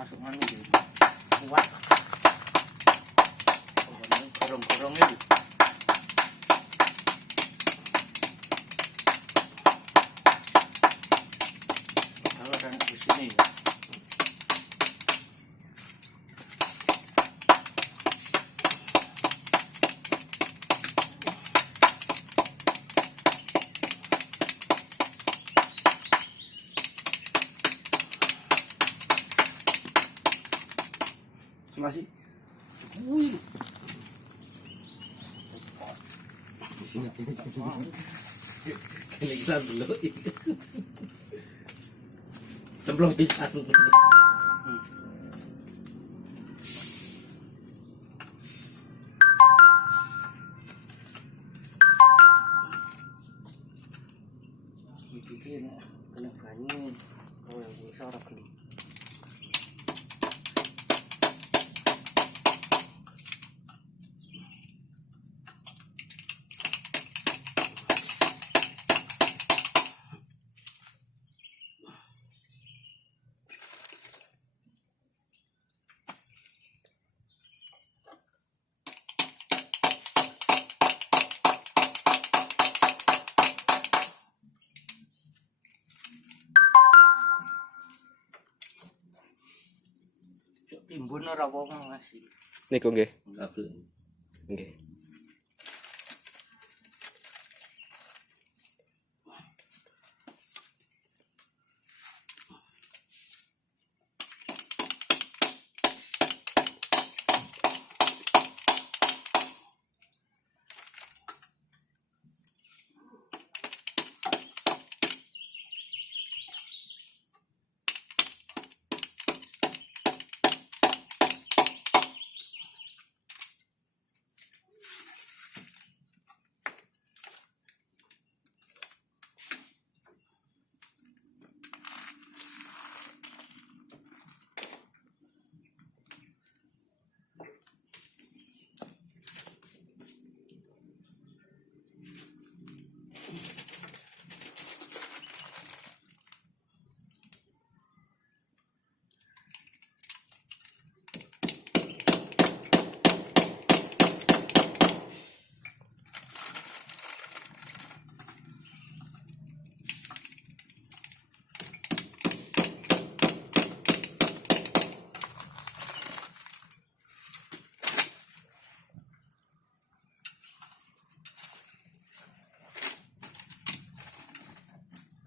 masuk anu kuat. Gorong-gorong itu. Kalau dan di sini. Masih. Ini kita dulu. Sebelum pisah. Bikin kena banyu. Oh yang bisa orang gini. Timbun ora wong ngasih. Niku nggih. Kabel. Nggih.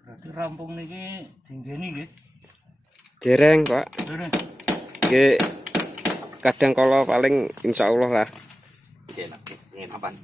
Berarti rampung niki dinggeni nggih. Dereng, Pak. Dereng. Nggih. Kadang kalau paling insyaallah lah. Enak, enak apaan?